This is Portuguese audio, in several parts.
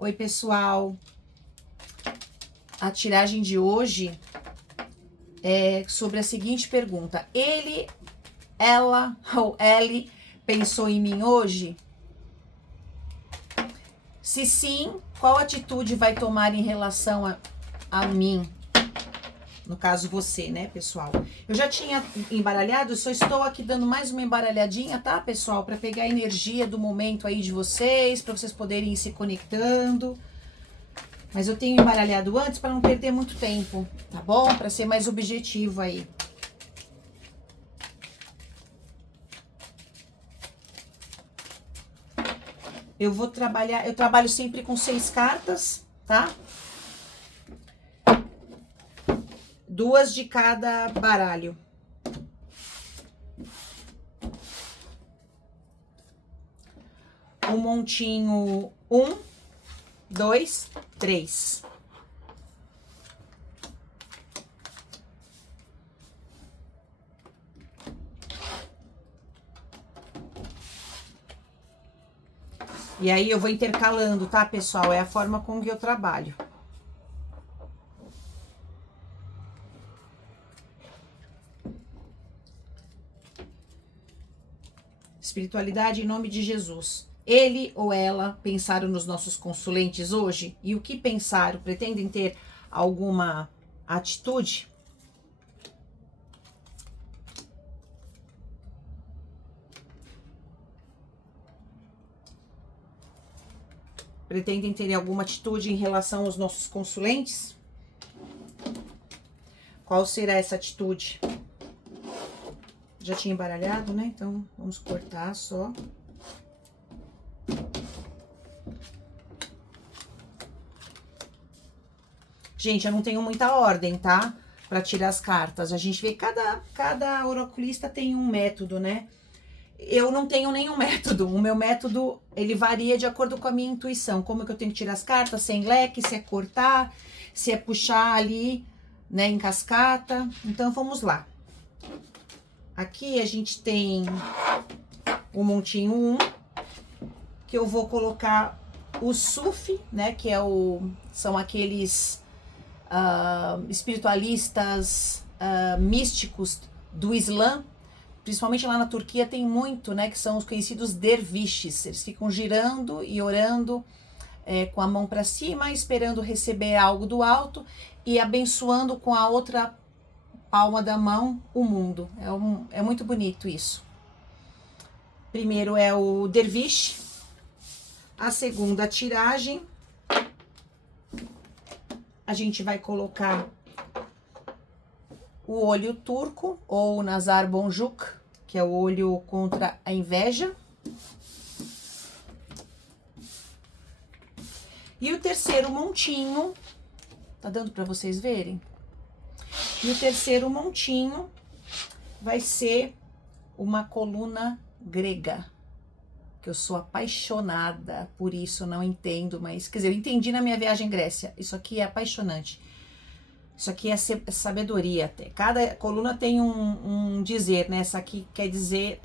Oi, pessoal. A tiragem de hoje é sobre a seguinte pergunta. Ele, ela ou ele pensou em mim hoje? Se sim, qual atitude vai tomar em relação a mim? No caso, você, né, pessoal? Eu já tinha embaralhado, só estou aqui dando mais uma embaralhadinha, tá, pessoal? Para pegar a energia do momento aí de vocês, para vocês poderem ir se conectando. Mas eu tenho embaralhado antes para não perder muito tempo, tá bom? Para ser mais objetivo aí. Eu vou trabalhar, eu trabalho sempre com 6 cartas, tá? 2 de cada baralho. Um montinho 1, 2, 3. E aí eu vou intercalando, tá, pessoal? É a forma com que eu trabalho. Espiritualidade em nome de Jesus. Ele ou ela pensaram nos nossos consulentes hoje? E o que pensaram? Pretendem ter alguma atitude? Pretendem ter alguma atitude em relação aos nossos consulentes? Qual será essa atitude? Já tinha embaralhado, né? Então, vamos cortar só. Gente, eu não tenho muita ordem, tá? Pra tirar as cartas. A gente vê que cada oraculista tem um método, né? Eu não tenho nenhum método. O meu método, ele varia de acordo com a minha intuição. Como que eu tenho que tirar as cartas? Se é em leque, se é cortar, se é puxar ali, né, em cascata. Então, vamos lá. Aqui a gente tem o montinho 1, que eu vou colocar o Sufi, né, que é são aqueles espiritualistas místicos do Islã. Principalmente lá na Turquia tem muito, né, que são os conhecidos derviches. Eles ficam girando e orando com a mão para cima, esperando receber algo do alto e abençoando com a outra palma da mão o mundo. É muito bonito isso. Primeiro é o derviche. A segunda tiragem, a gente vai colocar o olho turco, ou Nazar Bonjuk, que é o olho contra a inveja. E o terceiro montinho, tá dando para vocês verem? E o terceiro montinho vai ser uma coluna grega, que eu sou apaixonada por isso, não entendo, mas, quer dizer, eu entendi na minha viagem à Grécia. Isso aqui é apaixonante. Isso aqui é sabedoria até. Cada coluna tem um dizer, né? Essa aqui quer dizer,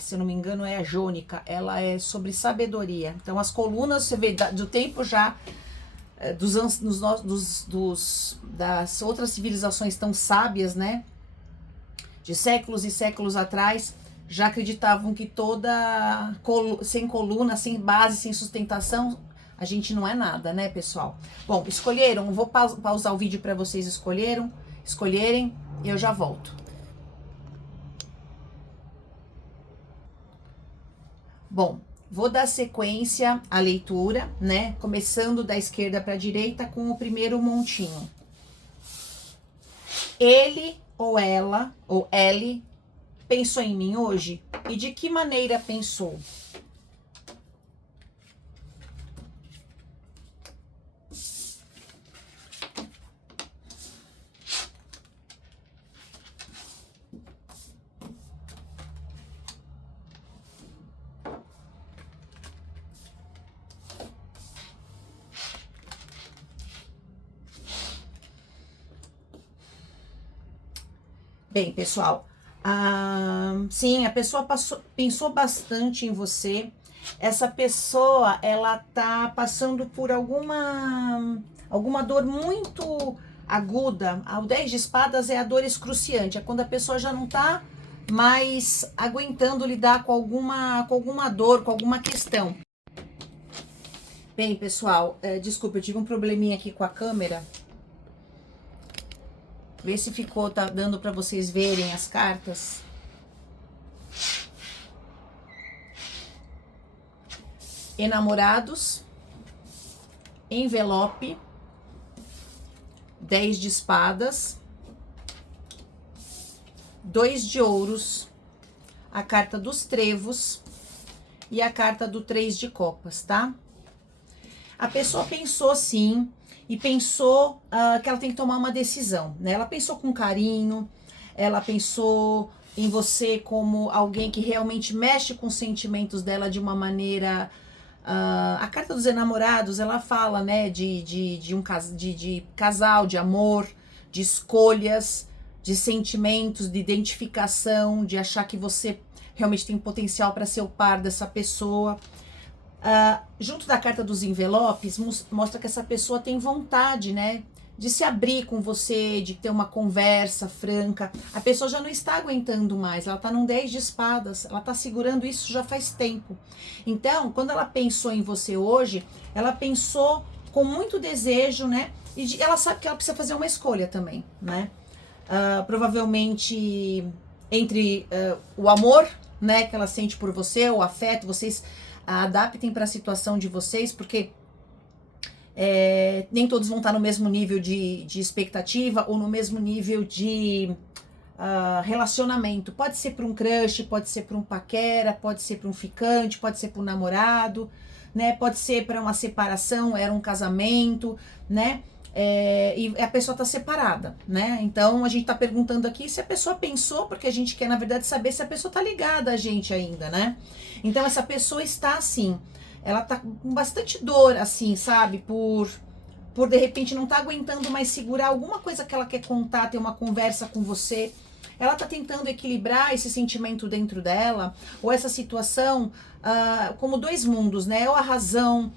se eu não me engano, é a jônica. Ela é sobre sabedoria. Então, as colunas, você vê, do tempo já, das outras civilizações tão sábias, né? De séculos e séculos atrás, já acreditavam que sem coluna, sem base, sem sustentação, a gente não é nada, né, pessoal? Bom, escolheram? Vou pausar o vídeo para vocês escolherem e eu já volto. Bom, vou dar sequência à leitura, né? Começando da esquerda para a direita com o primeiro montinho. Ele ou ela, ou ele, pensou em mim hoje? E de que maneira pensou? Bem, pessoal, sim, a pessoa pensou bastante em você. essa pessoa, ela tá passando por alguma dor muito aguda. O 10 de espadas é a dor excruciante, é quando a pessoa já não tá mais aguentando lidar com alguma dor, com alguma questão. Bem, pessoal, desculpa, eu tive um probleminha aqui com a câmera. Vê se ficou, tá dando para vocês verem as cartas. Enamorados, envelope, 10 de espadas, 2 de ouros, a carta dos trevos e a carta do 3 de copas, tá? A pessoa pensou sim, e pensou que ela tem que tomar uma decisão, né? Ela pensou com carinho, ela pensou em você como alguém que realmente mexe com os sentimentos dela de uma maneira... a carta dos enamorados, ela fala, né, de casal, de amor, de escolhas, de sentimentos, de identificação, de achar que você realmente tem potencial para ser o par dessa pessoa. Junto da carta dos envelopes, mostra que essa pessoa tem vontade, né, de se abrir com você, de ter uma conversa franca. A pessoa já não está aguentando mais, ela está num 10 de espadas, ela está segurando isso já faz tempo. Então, quando ela pensou em você hoje, ela pensou com muito desejo, né, e ela sabe que ela precisa fazer uma escolha também, né. Provavelmente entre o amor, né, que ela sente por você, o afeto, vocês adaptem para a situação de vocês, porque nem todos vão estar no mesmo nível de expectativa ou no mesmo nível de relacionamento. Pode ser para um crush, pode ser para um paquera, pode ser para um ficante, pode ser para um namorado, né? Pode ser para uma separação, era um casamento, né? E a pessoa tá separada, né? Então a gente tá perguntando aqui se a pessoa pensou, porque a gente quer, na verdade, saber se a pessoa tá ligada a gente ainda, né? Então essa pessoa está assim, ela tá com bastante dor, assim, sabe? Por de repente não tá aguentando mais segurar alguma coisa que ela quer contar, ter uma conversa com você. Ela tá tentando equilibrar esse sentimento dentro dela, ou essa situação, como dois mundos, né? Ou a razão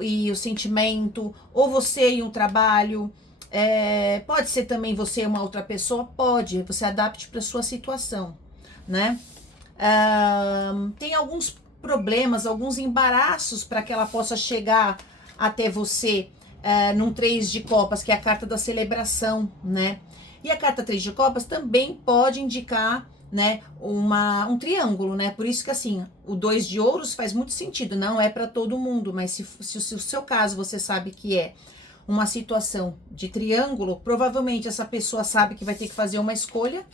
e o sentimento, ou você e o trabalho. Pode ser também você e uma outra pessoa, pode, você adapte para sua situação, né? Tem alguns problemas, alguns embaraços para que ela possa chegar até você num 3 de copas, que é a carta da celebração, né? E a carta 3 de copas também pode indicar, né, um triângulo, né? Por isso que assim, o 2 de ouros faz muito sentido, não é para todo mundo, mas se o seu caso você sabe que é uma situação de triângulo, provavelmente essa pessoa sabe que vai ter que fazer uma escolha.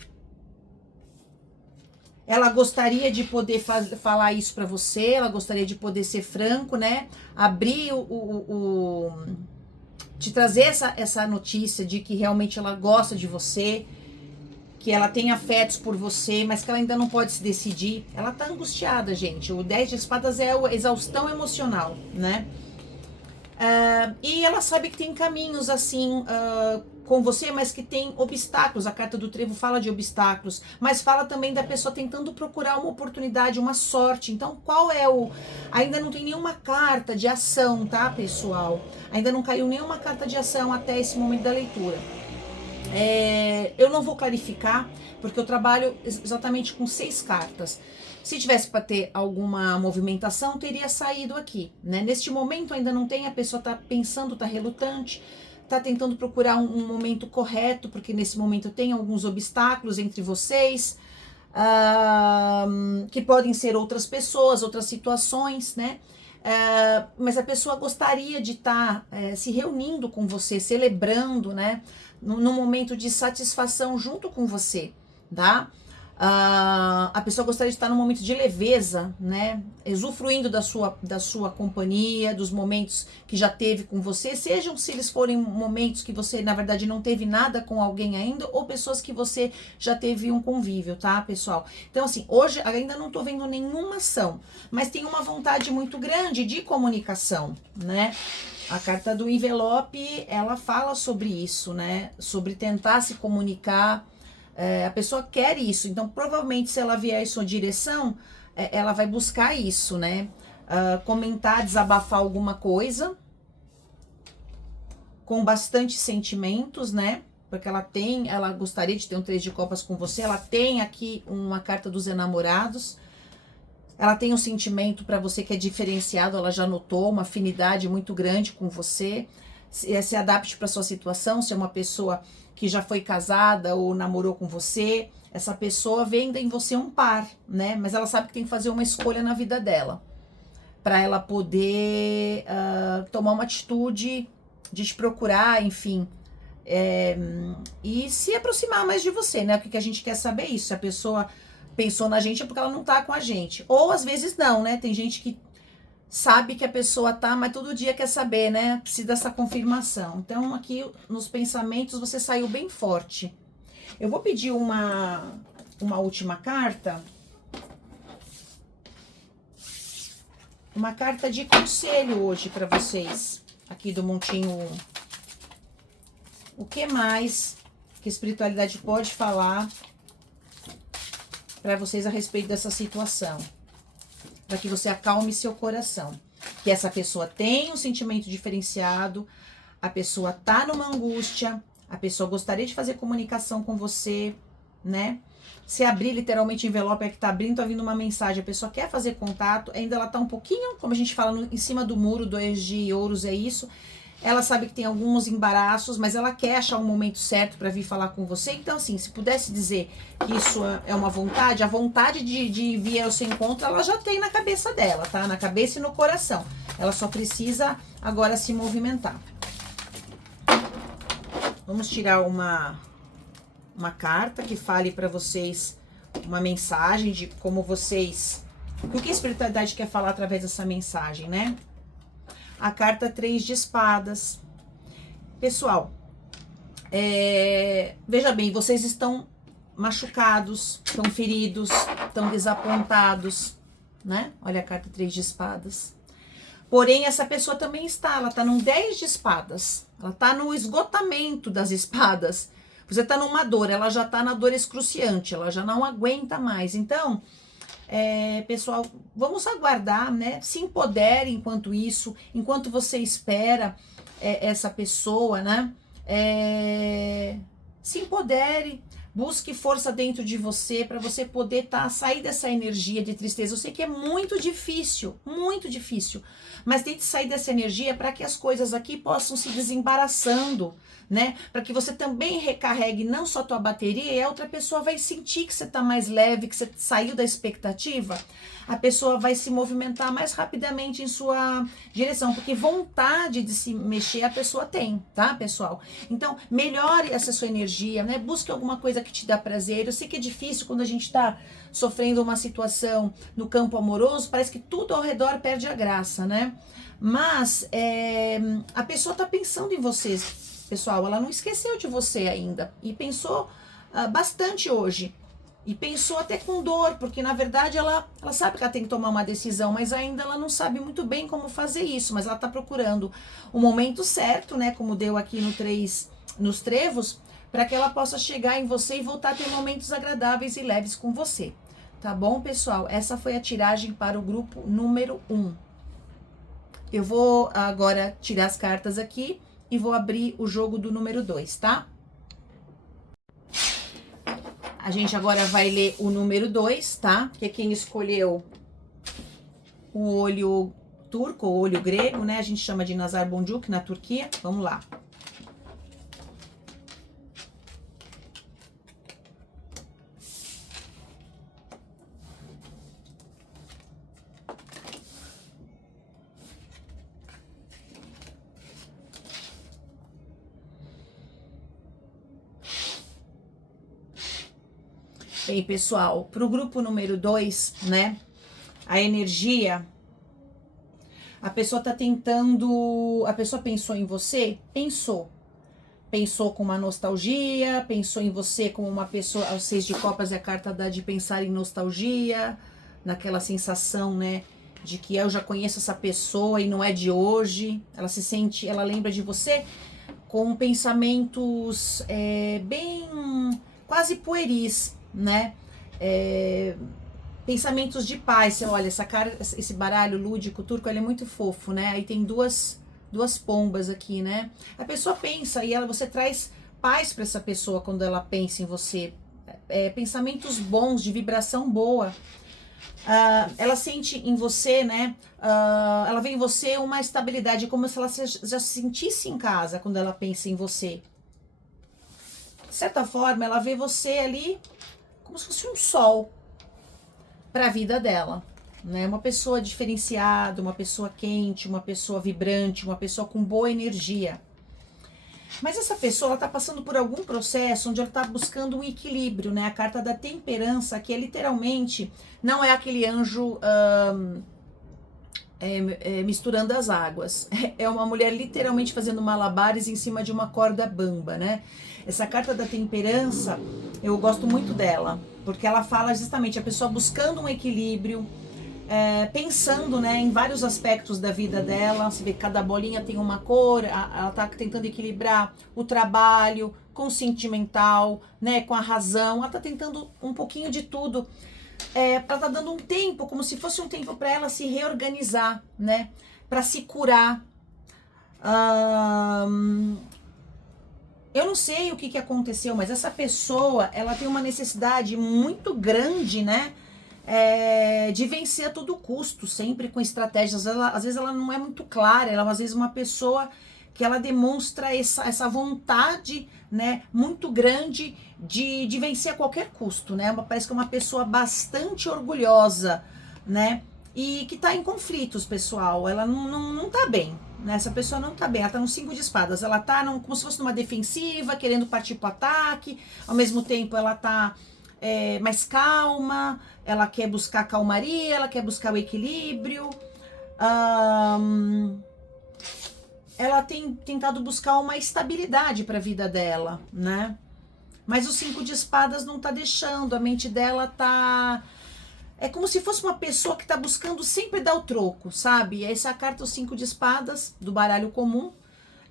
Ela gostaria de poder falar isso para você, ela gostaria de poder ser franco, né? Abrir te trazer essa notícia de que realmente ela gosta de você, que ela tem afetos por você, mas que ela ainda não pode se decidir. Ela tá angustiada, gente. O 10 de espadas é a exaustão emocional, né? E ela sabe que tem caminhos assim com você, mas que tem obstáculos. A carta do trevo fala de obstáculos, mas fala também da pessoa tentando procurar uma oportunidade, uma sorte. Então, qual é ainda não tem nenhuma carta de ação, tá, pessoal? Ainda não caiu nenhuma carta de ação até esse momento da leitura. Eu não vou clarificar, porque eu trabalho exatamente com 6 cartas. Se tivesse para ter alguma movimentação, teria saído aqui, né? Neste momento ainda não tem, a pessoa tá pensando, tá relutante, tá tentando procurar um momento correto, porque nesse momento tem alguns obstáculos entre vocês, que podem ser outras pessoas, outras situações, né? Mas a pessoa gostaria de estar se reunindo com você, celebrando, né? Num momento de satisfação junto com você, tá? A pessoa gostaria de estar num momento de leveza, né? Usufruindo da sua companhia, dos momentos que já teve com você, sejam se eles forem momentos que você, na verdade, não teve nada com alguém ainda, ou pessoas que você já teve um convívio, tá, pessoal? Então, assim, hoje ainda não tô vendo nenhuma ação, mas tem uma vontade muito grande de comunicação, né? A carta do envelope, ela fala sobre isso, né? Sobre tentar se comunicar. A pessoa quer isso, então provavelmente se ela vier em sua direção, ela vai buscar isso, né? Comentar, desabafar alguma coisa, com bastante sentimentos, né? Porque ela gostaria de ter um 3 de copas com você, ela tem aqui uma carta dos enamorados, ela tem um sentimento para você que é diferenciado, ela já notou uma afinidade muito grande com você, se adapte para sua situação, se é uma pessoa que já foi casada ou namorou com você, essa pessoa vê ainda em você um par, né? Mas ela sabe que tem que fazer uma escolha na vida dela, para ela poder tomar uma atitude de te procurar, enfim, e se aproximar mais de você, né? O que a gente quer saber é isso. Se a pessoa pensou na gente é porque ela não tá com a gente. Ou às vezes não, né? Tem gente que sabe que a pessoa tá, mas todo dia quer saber, né? Precisa dessa confirmação. Então, aqui nos pensamentos você saiu bem forte. Eu vou pedir uma última carta. Uma carta de conselho hoje para vocês, aqui do Montinho 1. O que mais que a espiritualidade pode falar para vocês a respeito dessa situação? Para que você acalme seu coração. Que essa pessoa tem um sentimento diferenciado, a pessoa tá numa angústia, a pessoa gostaria de fazer comunicação com você, né? Se abrir literalmente o envelope, é que tá abrindo, tá vindo uma mensagem, a pessoa quer fazer contato, ainda ela tá um pouquinho, como a gente fala, em cima do muro, 2 de ouros é isso. Ela sabe que tem alguns embaraços, mas ela quer achar um momento certo para vir falar com você. Então, assim, se pudesse dizer que isso é uma vontade, a vontade de vir ao seu encontro, ela já tem na cabeça dela, tá? Na cabeça e no coração. Ela só precisa agora se movimentar. Vamos tirar uma carta que fale para vocês uma mensagem de como vocês... O que a espiritualidade quer falar através dessa mensagem, né? A carta 3 de espadas. Pessoal, veja bem, vocês estão machucados, estão feridos, estão desapontados, né? Olha a carta 3 de espadas. Porém, essa pessoa também ela está num 10 de espadas. Ela está no esgotamento das espadas. Você está numa dor, ela já está na dor excruciante, ela já não aguenta mais. Então... pessoal, vamos aguardar, né? Se empodere enquanto isso, enquanto você espera essa pessoa, né? Se empodere, busque força dentro de você para você poder sair dessa energia de tristeza. Eu sei que é muito difícil, mas tente sair dessa energia para que as coisas aqui possam se desembaraçando, né? Para que você também recarregue não só a tua bateria, e a outra pessoa vai sentir que você tá mais leve, que você saiu da expectativa, a pessoa vai se movimentar mais rapidamente em sua direção, porque vontade de se mexer a pessoa tem, tá, pessoal? Então, melhore essa sua energia, né? Busque alguma coisa que te dá prazer. Eu sei que é difícil quando a gente tá sofrendo uma situação no campo amoroso, parece que tudo ao redor perde a graça, né? Mas a pessoa tá pensando em vocês. Pessoal, ela não esqueceu de você ainda e pensou bastante hoje. E pensou até com dor, porque na verdade ela sabe que ela tem que tomar uma decisão, mas ainda ela não sabe muito bem como fazer isso. Mas ela tá procurando o momento certo, né? Como deu aqui nos trevos, para que ela possa chegar em você e voltar a ter momentos agradáveis e leves com você. Tá bom, pessoal? Essa foi a tiragem para o grupo número 1. Eu vou agora tirar as cartas aqui e vou abrir o jogo do número 2, tá? A gente agora vai ler o número 2, tá? Que é quem escolheu o olho turco, ou olho grego, né? A gente chama de Nazar Boncuk na Turquia. Vamos lá. Bem, pessoal, para o grupo número 2, né? A energia, a pessoa tá tentando. A pessoa pensou em você? Pensou. Pensou com uma nostalgia, pensou em você como uma pessoa. O 6 de copas é a carta de pensar em nostalgia, naquela sensação, né? De que eu já conheço essa pessoa e não é de hoje. Ela se sente, ela lembra de você com pensamentos bem quase pueris, né? Pensamentos de paz. Você olha, esse baralho lúdico turco, ele é muito fofo, né? Aí tem duas pombas aqui, né? A pessoa pensa e você traz paz para essa pessoa quando ela pensa em você. Pensamentos bons, de vibração boa. Ela sente em você, né? Ela vê em você uma estabilidade, como se ela já se sentisse em casa quando ela pensa em você. De certa forma, ela vê você ali como se fosse um sol para a vida dela, né? Uma pessoa diferenciada, uma pessoa quente, uma pessoa vibrante, uma pessoa com boa energia. Mas essa pessoa está passando por algum processo onde ela está buscando um equilíbrio, né? A carta da temperança, que é literalmente, não é aquele anjo misturando as águas. É uma mulher literalmente fazendo malabares em cima de uma corda bamba, né? Essa carta da temperança, eu gosto muito dela, porque ela fala justamente a pessoa buscando um equilíbrio, pensando, né, em vários aspectos da vida dela. Você vê que cada bolinha tem uma cor, ela tá tentando equilibrar o trabalho com o sentimental, né, com a razão. Ela tá tentando um pouquinho de tudo. Ela tá dando um tempo, como se fosse um tempo para ela se reorganizar, né, para se curar. Eu não sei o que aconteceu, mas essa pessoa, ela tem uma necessidade muito grande, né, de vencer a todo custo, sempre com estratégias. Às vezes ela não é muito clara, ela às vezes é uma pessoa que ela demonstra essa vontade, né, muito grande de vencer a qualquer custo, né? Parece que é uma pessoa bastante orgulhosa, né? E que tá em conflitos, pessoal. Ela não tá bem, né? Essa pessoa não tá bem. Ela tá no 5 de espadas. Ela tá como se fosse numa defensiva, querendo partir pro ataque. Ao mesmo tempo, ela tá mais calma. Ela quer buscar calmaria, ela quer buscar o equilíbrio. Ela tem tentado buscar uma estabilidade para a vida dela, né? Mas o 5 de espadas não tá deixando, a mente dela tá... É como se fosse uma pessoa que tá buscando sempre dar o troco, sabe? Essa é a carta, o 5 de espadas, do baralho comum.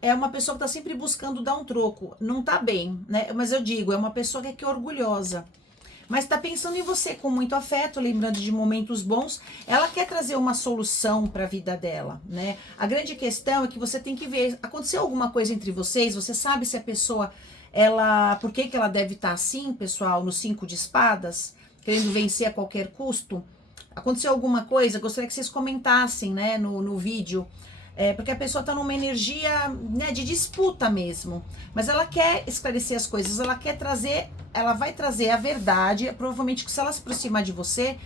É uma pessoa que tá sempre buscando dar um troco. Não tá bem, né? Mas eu digo, é uma pessoa que é orgulhosa. Mas tá pensando em você com muito afeto, lembrando de momentos bons. Ela quer trazer uma solução para a vida dela, né? A grande questão é que você tem que ver, aconteceu alguma coisa entre vocês, você sabe se a pessoa, por que ela deve estar assim, pessoal, no 5 de espadas, querendo vencer a qualquer custo? Aconteceu alguma coisa? Gostaria que vocês comentassem, né, no vídeo. Porque a pessoa tá numa energia, né, de disputa mesmo. Mas ela quer esclarecer as coisas, ela vai trazer a verdade. Provavelmente que se ela se aproximar de você,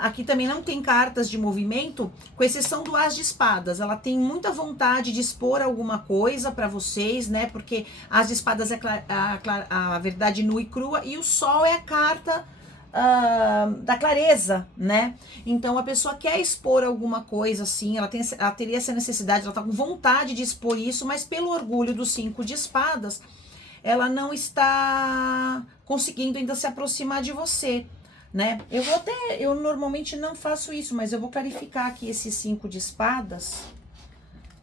aqui também não tem cartas de movimento, com exceção do As de Espadas. Ela tem muita vontade de expor alguma coisa para vocês, né? Porque As de Espadas é a verdade nua e crua, e o Sol é a carta da clareza, né? Então a pessoa quer expor alguma coisa assim, ela teria essa necessidade, ela tá com vontade de expor isso, mas pelo orgulho do 5 de espadas, ela não está conseguindo ainda se aproximar de você, né? Eu normalmente não faço isso, mas eu vou clarificar aqui esse 5 de espadas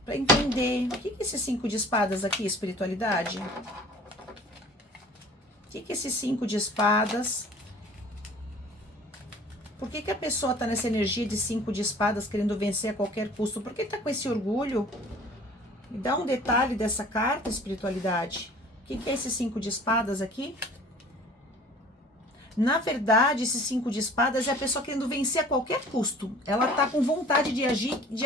para entender o que é esse 5 de espadas aqui, espiritualidade. O que é esse 5 de espadas? Por que a pessoa tá nessa energia de 5 de espadas, querendo vencer a qualquer custo? Por que tá com esse orgulho? Me dá um detalhe dessa carta, espiritualidade. O que é esse 5 de espadas aqui? Na verdade, esse 5 de espadas é a pessoa querendo vencer a qualquer custo. Ela tá com vontade de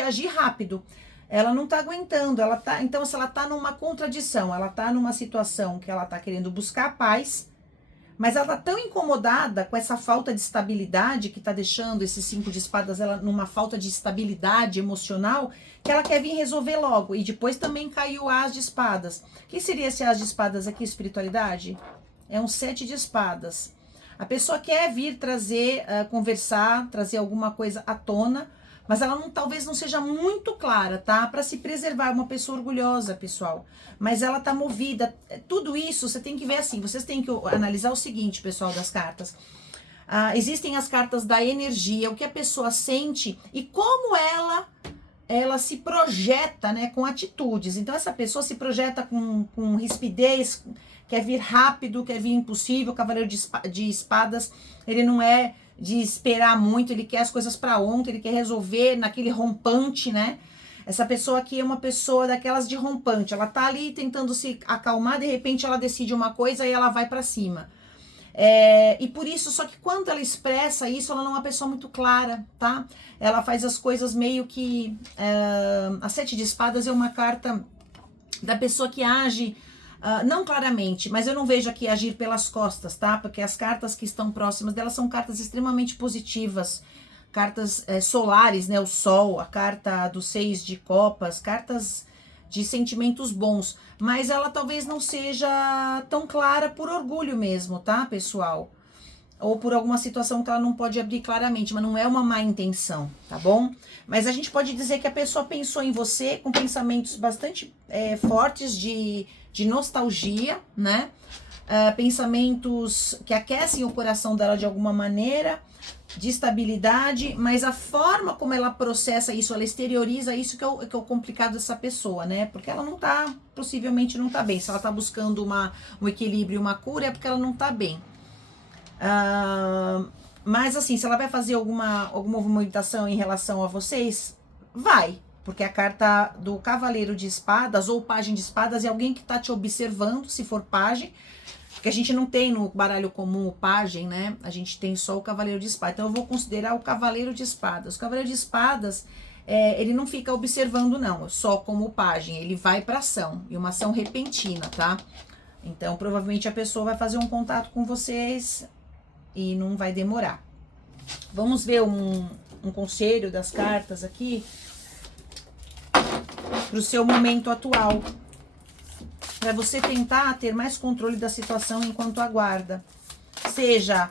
agir rápido. Ela não tá aguentando. Então, se ela tá numa contradição, ela tá numa situação que ela tá querendo buscar paz, mas ela tá tão incomodada com essa falta de estabilidade que tá deixando esse 5 de espadas ela numa falta de estabilidade emocional, que ela quer vir resolver logo. E depois também caiu o As de Espadas. O que seria esse As de Espadas aqui, espiritualidade? É um 7 de espadas. A pessoa quer vir trazer, conversar, trazer alguma coisa à tona, mas ela talvez não seja muito clara, tá? Para se preservar, é uma pessoa orgulhosa, pessoal. Mas ela tá movida. Tudo isso você tem que ver assim. Vocês têm que analisar o seguinte, pessoal, das cartas. Existem as cartas da energia, o que a pessoa sente e como ela se projeta, né, com atitudes. Então, essa pessoa se projeta com rispidez, quer vir rápido, quer vir impossível. O cavaleiro de espadas, ele não é de esperar muito, ele quer as coisas para ontem, ele quer resolver naquele rompante, né? Essa pessoa aqui é uma pessoa daquelas de rompante, ela tá ali tentando se acalmar, de repente ela decide uma coisa e ela vai para cima. E por isso, só que quando ela expressa isso, ela não é uma pessoa muito clara, tá? Ela faz as coisas meio que... a 7 de espadas é uma carta da pessoa que age, não claramente, mas eu não vejo aqui agir pelas costas, tá? Porque as cartas que estão próximas dela são cartas extremamente positivas, cartas solares, né? O sol, a carta do 6 de copas, cartas de sentimentos bons, mas ela talvez não seja tão clara por orgulho mesmo, tá, pessoal? Ou por alguma situação que ela não pode abrir claramente, mas não é uma má intenção, tá bom? Mas a gente pode dizer que a pessoa pensou em você com pensamentos bastante fortes de nostalgia, né? Pensamentos que aquecem o coração dela de alguma maneira, de estabilidade, mas a forma como ela processa isso, ela exterioriza isso que é o complicado dessa pessoa, né? Porque ela não tá, possivelmente não tá bem. Se ela tá buscando um equilíbrio, uma cura, é porque ela não tá bem. Mas assim, se ela vai fazer alguma movimentação em relação a vocês, vai. Porque a carta do Cavaleiro de Espadas ou Pajem de Espadas é alguém que tá te observando, se for pajem. Porque a gente não tem no baralho comum o pajem, né? A gente tem só o Cavaleiro de Espadas. Então eu vou considerar o Cavaleiro de Espadas. O Cavaleiro de Espadas, ele não fica observando não, só como o pajem. Ele vai pra ação, e uma ação repentina, tá? Então provavelmente a pessoa vai fazer um contato com vocês e não vai demorar. Vamos ver um conselho das cartas aqui pro seu momento atual, para você tentar ter mais controle da situação enquanto aguarda. Seja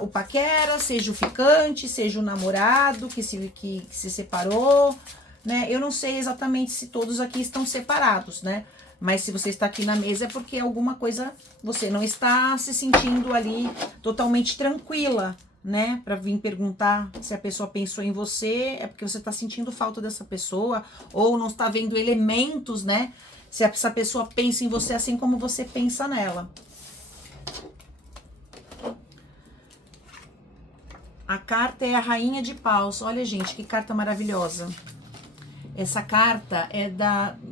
o paquera, seja o ficante, seja o namorado que se separou, né? Eu não sei exatamente se todos aqui estão separados, né? Mas se você está aqui na mesa é porque alguma coisa você não está se sentindo ali totalmente tranquila, né? Para vir perguntar se a pessoa pensou em você, é porque você está sentindo falta dessa pessoa, ou não está vendo elementos, né? Se essa pessoa pensa em você assim como você pensa nela. A carta é a Rainha de Paus. Olha, gente, que carta maravilhosa. Essa carta é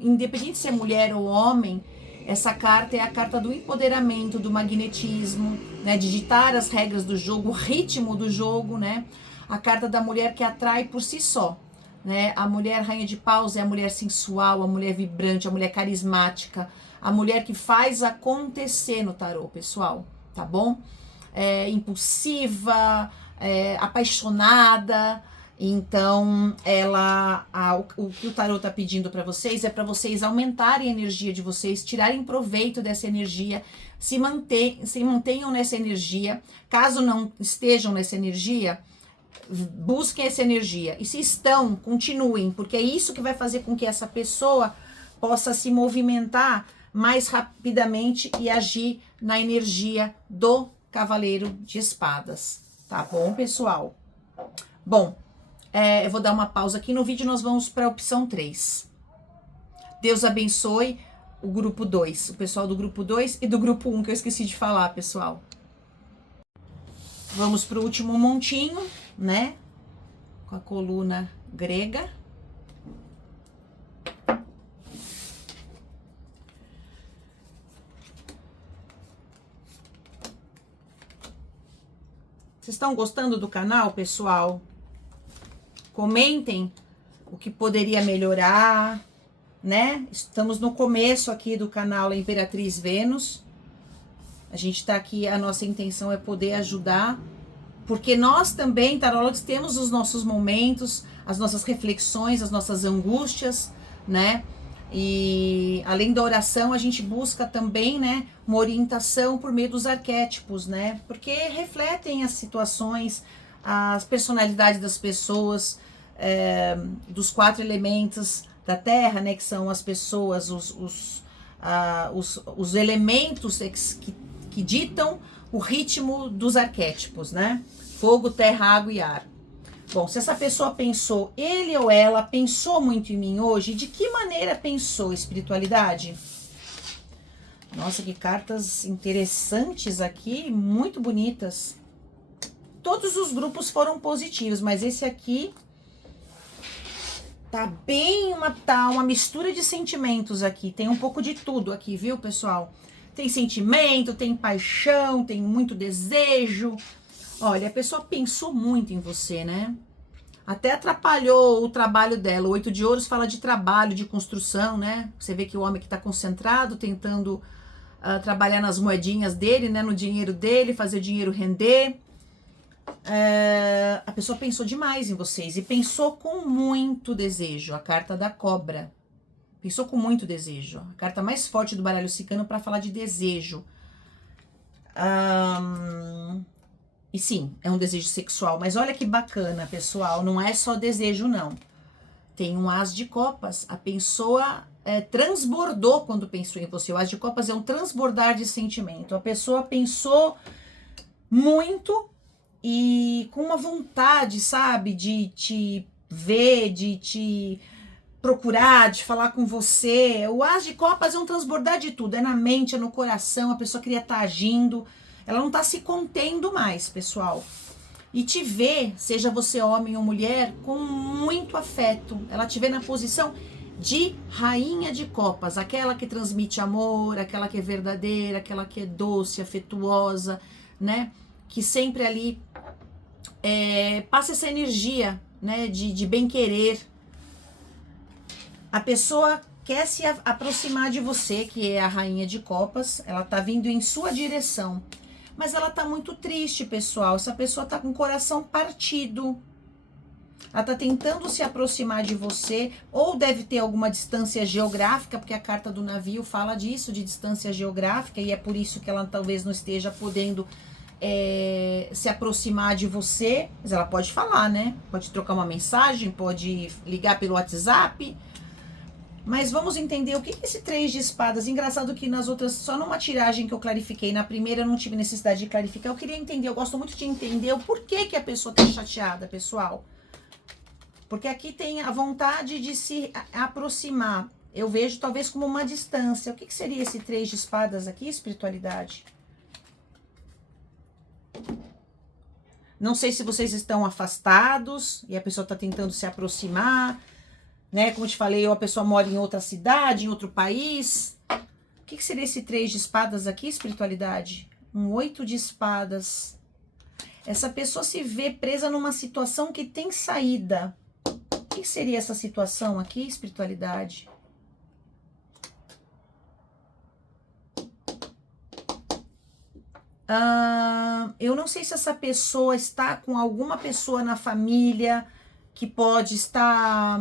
independente se é mulher ou homem, essa carta é a carta do empoderamento, do magnetismo, né? De ditar as regras do jogo, o ritmo do jogo, né? A carta da mulher que atrai por si só. Né? A mulher Rainha de Paus é a mulher sensual, a mulher vibrante, a mulher carismática, a mulher que faz acontecer no tarô, pessoal, tá bom? Impulsiva, apaixonada. Então, o que o tarô tá pedindo para vocês é para vocês aumentarem a energia de vocês, tirarem proveito dessa energia, se mantenham nessa energia. Caso não estejam nessa energia, busquem essa energia. E se estão, continuem, porque é isso que vai fazer com que essa pessoa possa se movimentar mais rapidamente e agir na energia do Cavaleiro de Espadas. Tá bom, pessoal? Bom, eu vou dar uma pausa aqui no vídeo, nós vamos para a opção 3. Deus abençoe o grupo 2, o pessoal do grupo 2 e do grupo 1, que eu esqueci de falar, pessoal. Vamos para o último montinho, né? Com a coluna grega. Vocês estão gostando do canal, pessoal? Comentem o que poderia melhorar, né? Estamos no começo aqui do canal Imperatriz Vênus. A gente tá aqui, a nossa intenção é poder ajudar, porque nós também, tarólogos, temos os nossos momentos, as nossas reflexões, as nossas angústias, né? E além da oração, a gente busca também, né, uma orientação por meio dos arquétipos, né? Porque refletem as situações, as personalidades das pessoas, dos 4 elementos da Terra, né? Que são as pessoas, os elementos que ditam o ritmo dos arquétipos, né? Fogo, terra, água e ar. Bom, se essa pessoa pensou, ele ou ela pensou muito em mim hoje, de que maneira pensou? Espiritualidade? Nossa, que cartas interessantes aqui, muito bonitas. Todos os grupos foram positivos, mas esse aqui tá bem uma mistura de sentimentos aqui. Tem um pouco de tudo aqui, viu, pessoal? Tem sentimento, tem paixão, tem muito desejo. Olha, a pessoa pensou muito em você, né? Até atrapalhou o trabalho dela. O 8 de ouros fala de trabalho, de construção, né? Você vê que o homem que tá concentrado, tentando trabalhar nas moedinhas dele, né? No dinheiro dele, fazer o dinheiro render. A pessoa pensou demais em vocês e pensou com muito desejo. A carta da cobra. Pensou com muito desejo. A carta mais forte do baralho cicano para falar de desejo. E sim, é um desejo sexual. Mas olha que bacana, pessoal. Não é só desejo, não. Tem um as de copas. A pessoa transbordou quando pensou em você. O as de copas é um transbordar de sentimento. A pessoa pensou muito e com uma vontade, sabe, de te ver, de te procurar, de falar com você. O as de copas é um transbordar de tudo, é na mente, é no coração, a pessoa queria estar agindo, ela não tá se contendo mais, pessoal. E te vê, seja você homem ou mulher, com muito afeto. Ela te vê na posição de rainha de copas, aquela que transmite amor, aquela que é verdadeira, aquela que é doce, afetuosa, né? Que sempre ali passa essa energia, né, de bem-querer. A pessoa quer se aproximar de você, que é a rainha de copas, ela tá vindo em sua direção, mas ela tá muito triste, pessoal. Essa pessoa tá com o coração partido. Ela tá tentando se aproximar de você, ou deve ter alguma distância geográfica, porque a carta do navio fala disso, de distância geográfica, e é por isso que ela talvez não esteja podendo se aproximar de você. Mas ela pode falar, né? Pode trocar uma mensagem, pode ligar pelo WhatsApp. Mas vamos entender o que é esse 3 de espadas. Engraçado que nas outras, só numa tiragem que eu clarifiquei, na primeira eu não tive necessidade de clarificar. Eu queria entender, eu gosto muito de entender o porquê que a pessoa tá chateada, pessoal. Porque aqui tem a vontade de se aproximar. Eu vejo talvez como uma distância. O que seria esse 3 de espadas aqui, espiritualidade? Não sei se vocês estão afastados e a pessoa está tentando se aproximar, né? Como eu te falei, ou a pessoa mora em outra cidade, em outro país. O que seria esse 3 de espadas aqui, espiritualidade? Um 8 de espadas. Essa pessoa se vê presa numa situação que tem saída. O que seria essa situação aqui, espiritualidade? Eu não sei se essa pessoa está com alguma pessoa na família que pode estar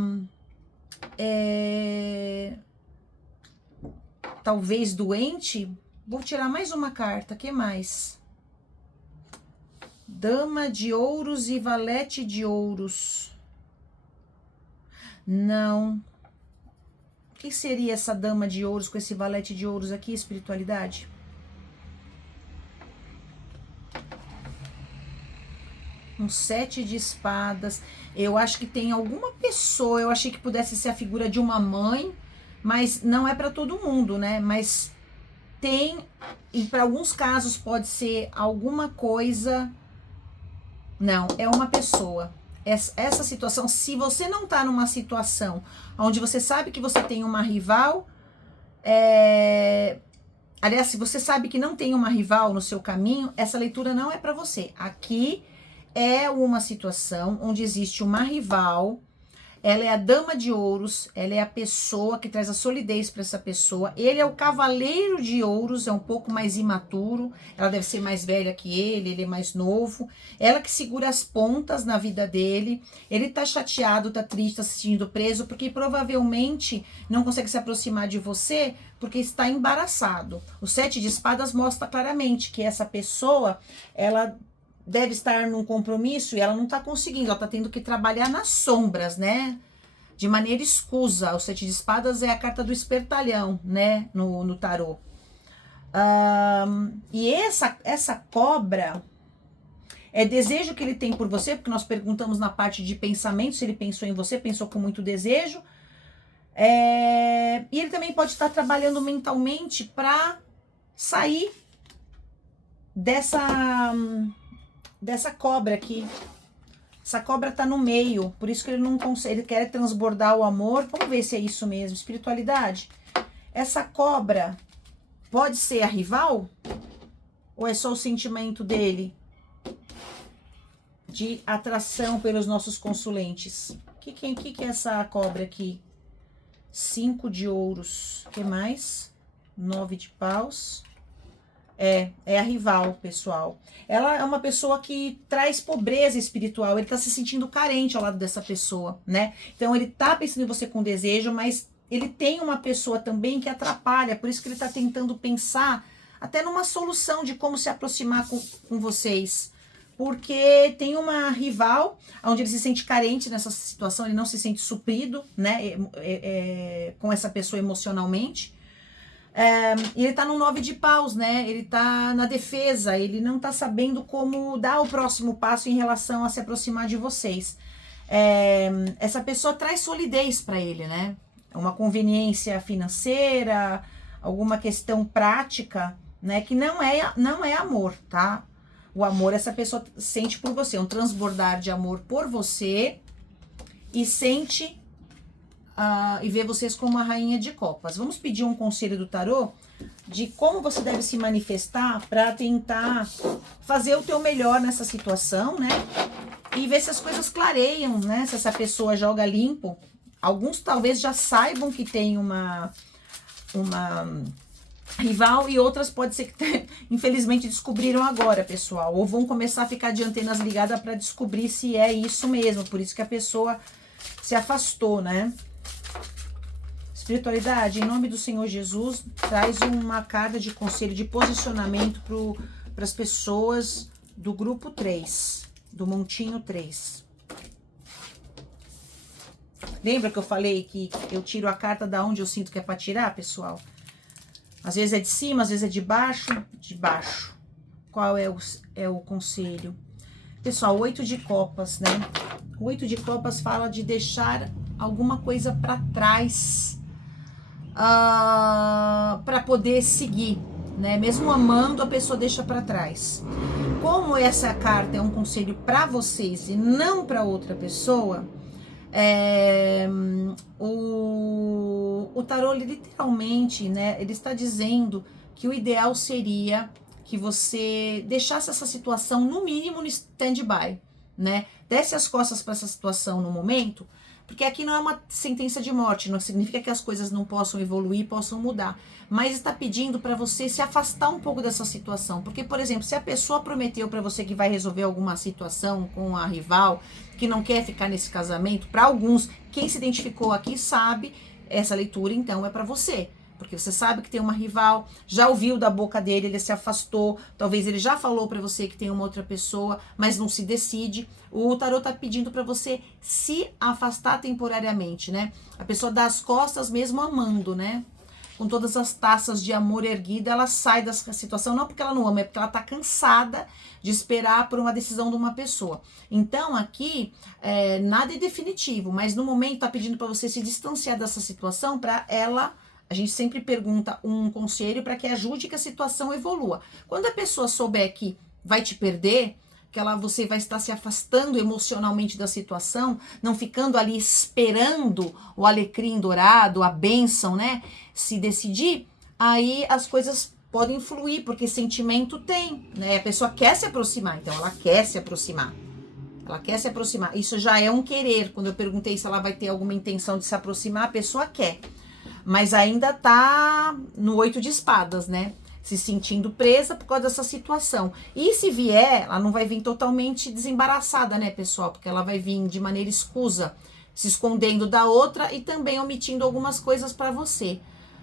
talvez doente. Vou tirar mais uma carta. Que mais? Dama de ouros e valete de ouros. Não. O que seria essa dama de ouros com esse valete de ouros aqui, espiritualidade? Um 7 de espadas. Eu acho que tem alguma pessoa, eu achei que pudesse ser a figura de uma mãe, mas não é para todo mundo, né? Mas tem, e para alguns casos pode ser alguma coisa. Não, é uma pessoa. Essa situação, se você não tá numa situação onde você sabe que você tem uma rival, aliás, se você sabe que não tem uma rival no seu caminho, essa leitura não é para você. Aqui é uma situação onde existe uma rival, ela é a dama de ouros, ela é a pessoa que traz a solidez para essa pessoa, ele é o cavaleiro de ouros, é um pouco mais imaturo, ela deve ser mais velha que ele é mais novo, ela que segura as pontas na vida dele, ele tá chateado, tá triste, tá se sentindo preso, porque provavelmente não consegue se aproximar de você, porque está embaraçado. O 7 de espadas mostra claramente que essa pessoa, ela deve estar num compromisso e ela não tá conseguindo, ela tá tendo que trabalhar nas sombras, né? De maneira escusa. O 7 de espadas é a carta do espertalhão, né? No tarô. E essa cobra é desejo que ele tem por você, porque nós perguntamos na parte de pensamento se ele pensou em você, pensou com muito desejo. E ele também pode estar trabalhando mentalmente para sair dessa dessa cobra aqui. Essa cobra tá no meio, por isso que ele não consegue, ele quer transbordar o amor. Vamos ver se é isso mesmo, espiritualidade. Essa cobra pode ser a rival? Ou é só o sentimento dele de atração pelos nossos consulentes? O que é essa cobra aqui? 5 de ouros. O que mais? 9 de paus. É a rival, pessoal. Ela é uma pessoa que traz pobreza espiritual. Ele tá se sentindo carente ao lado dessa pessoa, né? Então ele tá pensando em você com desejo, mas ele tem uma pessoa também que atrapalha. Por isso que ele tá tentando pensar até numa solução de como se aproximar com vocês. Porque tem uma rival, onde ele se sente carente nessa situação, ele não se sente suprido, né? Com essa pessoa emocionalmente. E ele tá no 9 de paus, né? Ele tá na defesa, ele não tá sabendo como dar o próximo passo em relação a se aproximar de vocês. Essa pessoa traz solidez para ele, né? Uma conveniência financeira, alguma questão prática, né? Que não é amor, tá? O amor essa pessoa sente por você, um transbordar de amor por você e sente e ver vocês como a rainha de copas. Vamos pedir um conselho do tarô de como você deve se manifestar para tentar fazer o teu melhor nessa situação, né? E ver se as coisas clareiam, né? Se essa pessoa joga limpo. Alguns talvez já saibam que tem uma rival e outras pode ser que infelizmente descobriram agora, pessoal. Ou vão começar a ficar de antenas ligadas para descobrir se é isso mesmo. Por isso que a pessoa se afastou, né? Espiritualidade, em nome do Senhor Jesus, traz uma carta de conselho, de posicionamento para as pessoas do grupo 3, do montinho 3. Lembra que eu falei que eu tiro a carta da onde eu sinto que é para tirar, pessoal? Às vezes é de cima, às vezes é de baixo. De baixo. Qual é o conselho? Pessoal, 8 de copas, né? O 8 de copas fala de deixar alguma coisa para trás para poder seguir, né? Mesmo amando, a pessoa deixa para trás. Como essa carta é um conselho para vocês e não para outra pessoa, o tarô literalmente, né? Ele está dizendo que o ideal seria que você deixasse essa situação no mínimo no stand-by, né? Desse as costas para essa situação no momento. Porque aqui não é uma sentença de morte, não significa que as coisas não possam evoluir, possam mudar. Mas está pedindo para você se afastar um pouco dessa situação. Porque, por exemplo, se a pessoa prometeu para você que vai resolver alguma situação com a rival, que não quer ficar nesse casamento, para alguns, quem se identificou aqui sabe, essa leitura então é para você. Porque você sabe que tem uma rival, já ouviu da boca dele, ele se afastou, talvez ele já falou para você que tem uma outra pessoa, mas não se decide. O tarô tá pedindo para você se afastar temporariamente, né? A pessoa dá as costas mesmo amando, né? Com todas as taças de amor erguida, ela sai dessa situação, não porque ela não ama, é porque ela tá cansada de esperar por uma decisão de uma pessoa. Então, aqui, nada é definitivo, mas no momento tá pedindo para você se distanciar dessa situação para ela. A gente sempre pergunta um conselho para que ajude que a situação evolua. Quando a pessoa souber que vai te perder, que você vai estar se afastando emocionalmente da situação, não ficando ali esperando o alecrim dourado, a bênção, né? Se decidir, aí as coisas podem fluir, porque sentimento tem, né? A pessoa quer se aproximar, então ela quer se aproximar. Ela quer se aproximar. Isso já é um querer. Quando eu perguntei se ela vai ter alguma intenção de se aproximar, a pessoa quer. Mas ainda tá no 8 de espadas, né? Se sentindo presa por causa dessa situação. E se vier, ela não vai vir totalmente desembaraçada, né, pessoal? Porque ela vai vir de maneira escusa, se escondendo da outra e também omitindo algumas coisas para você.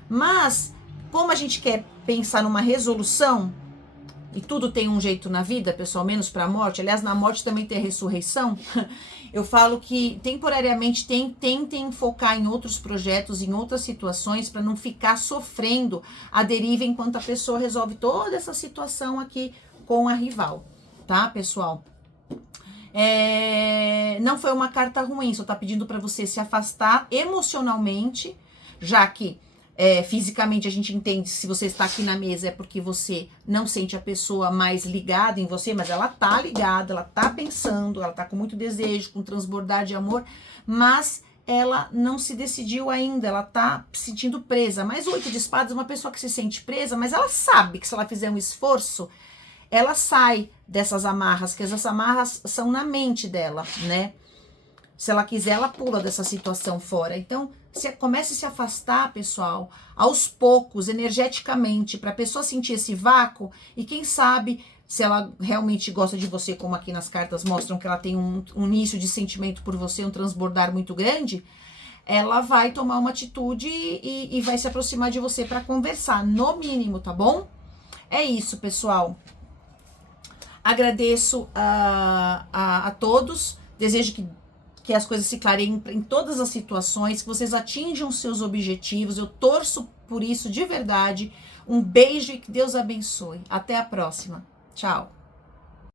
Mas, como a gente quer pensar numa resolução, e tudo tem um jeito na vida, pessoal, menos para a morte. Aliás, na morte também tem a ressurreição. Eu falo que temporariamente tentem focar em outros projetos, em outras situações, para não ficar sofrendo a deriva enquanto a pessoa resolve toda essa situação aqui com a rival, tá, pessoal? Não foi uma carta ruim, só tá pedindo para você se afastar emocionalmente, já que Fisicamente a gente entende, se você está aqui na mesa é porque você não sente a pessoa mais ligada em você, mas ela tá ligada, ela tá pensando, ela tá com muito desejo, com transbordar de amor, mas ela não se decidiu ainda, ela tá se sentindo presa. Mas o 8 de espadas é uma pessoa que se sente presa, mas ela sabe que se ela fizer um esforço, ela sai dessas amarras, que essas amarras são na mente dela, né? Se ela quiser, ela pula dessa situação fora. Então, comece a se afastar, pessoal, aos poucos, energeticamente, para a pessoa sentir esse vácuo e quem sabe, se ela realmente gosta de você, como aqui nas cartas mostram que ela tem um início de sentimento por você, um transbordar muito grande, ela vai tomar uma atitude e vai se aproximar de você para conversar, no mínimo, tá bom? É isso, pessoal. Agradeço a todos, desejo que as coisas se clareiem em todas as situações, que vocês atinjam seus objetivos. Eu torço por isso de verdade. Um beijo e que Deus abençoe. Até a próxima. Tchau.